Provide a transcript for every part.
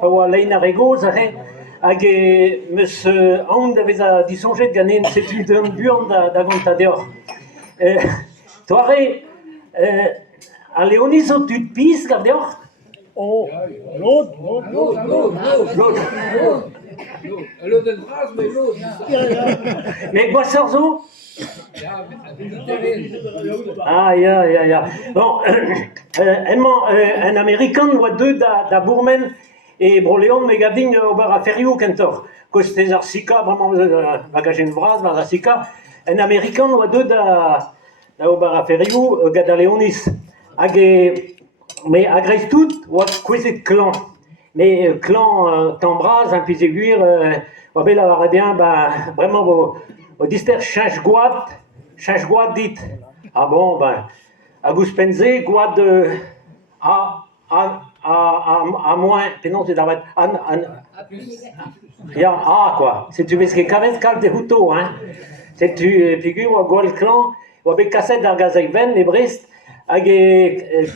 pa oa lein ar ego, zare, hag meus aon da vez a disonjet ganen setu d'un buan da gant a deoc'h. Toare, a Leonis o tud pis gav deoc'h? Oh, l'autre. L'autre. L'autre en France, mais l'autre. Mais gwasser zo? Ah, ya. Bon, emman, un Amerikan oa deux da bourmen e broleon me gavin ober a ferioù kentor. Kostez ar sika, vraiment, va gajen vraz, va ar sika. Un Amerikan oa deux da ober a ferioù gad a Leonis. Hag me agreiz tout oa kwezet klan. Mais clan Tambraz, un piseguir, oa bet la varadien, vraiment, o dister chanj goad dit. Ah bon, a gouspenze, goad a moins, penon c'est d'arvet, ya, quoi. C'est tu ves que kavet kal de houto, hein. C'est tu figur oa goal clan, oa bet kaset d'ar gazeg ven, ne brest, hag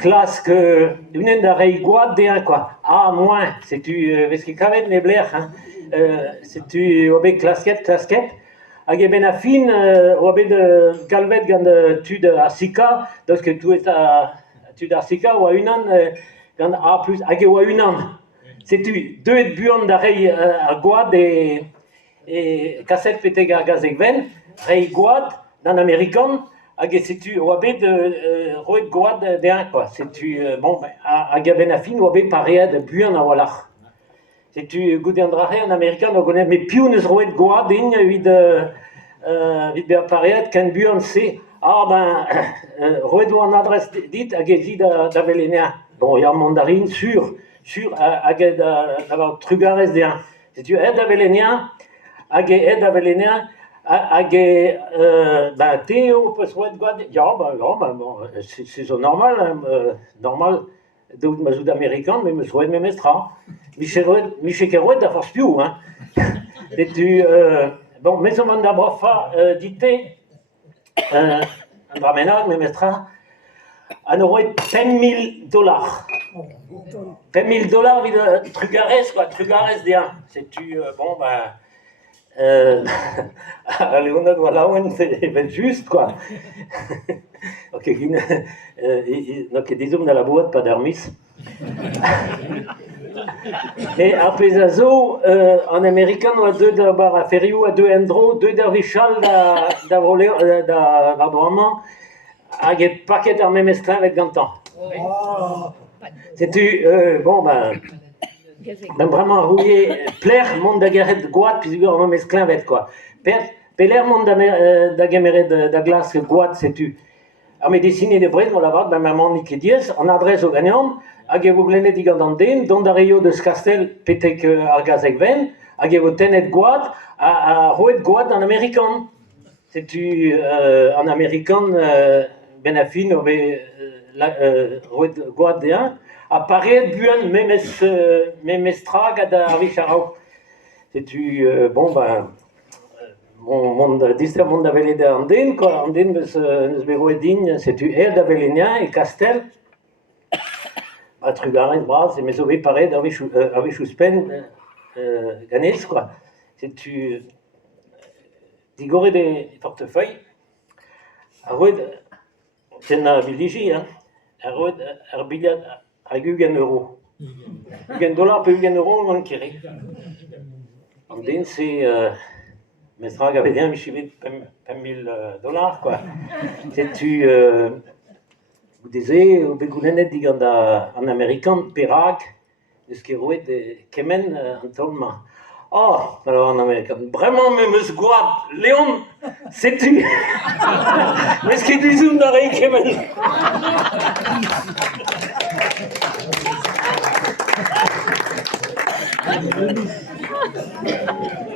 klas que unen da rei goad de un, quoi. A moins, c'est tu ves que kavet ne bler, hein. C'est tu oa bet klasket, hag ben a fin oa bet galvet gant tud ar sika, donc tu et tud ar sika oa unan gant A+, hag oa unan. C'est tu deux et buan da rei ar goad e kaset peteg ar gazeg ven, rei goad d'an Amerikan, hag c'est tu oa bet roet goad de un, quoi. C'est tu, bon, hag ben a fin oa bet paread buan a walach. C'est tu goude an drare en Amerikan o gonet, mais piou neus roet goad in vid bear paread ken buan se. Ah roet o an adres dit hag ezi da velenea. Bon, ya mandarin sur hag da trugarez de un. C'est tu da velenea hag da velenea hag Théo peus roet goad. Ya, bon, c'est zo normal, normal daout mazout Amerikan, mais meus roet memestra. Miche ket roet da force piou, hein. Et tu, bon, mes o man da brofa dite, un dramenag memestra, an roet $10,000. $10,000 vid trugarez, quoi, trugarez de un. C'est tu, bon, a Leonard Walaouen, c'est ben juste, quoi. Ok, donc disons dans la boîte, pas d'armis. Et a pesazo, en américain, on a deux d'ar a ferioù, a deux endro, deux d'ar vichal da voleo, da vardoamant, hag e paket ar memesklin avec gantan. C'est tu, bon, vraiment rouillé, plaire monde da geret goad, puis un memesklin avec, quoi. Peler monde da gameret da glace goad, c'est tu. A me dessiner de bret, on la vat, maman nike diez, on adresse au gagnant, hag e vo glenet digant an den, don da reio deus kastel petek ar gazeg ven, hag e vo tenet goad, a roet goad en Amerikan. C'est tu, en Amerikan, ben a fin, o be roet goad de un, a paret buan memestra gad ar vicharao. C'est tu, bon, dister mont da velede an den, quoi, an den neus beroe din, c'est tu da velenien e kastel, a trugarez braz, e mezo bet paret ave chouspen ganez, quoi. C'est tu digore de portefeuille, a roed, ten a biligi, hein, a roed ar biliad hag €1. $1 pe €1 on kere. An den c'est mestra gavedien michivet $5,000, quoi. C'est tu vous disiez au begoulenet digant en Amerikan perag eus ket roet kemen an tolma. Oh, alors en Amerikan, vraiment meus goad, Léon, c'est tu. Meus ket dizoum da rei kemen.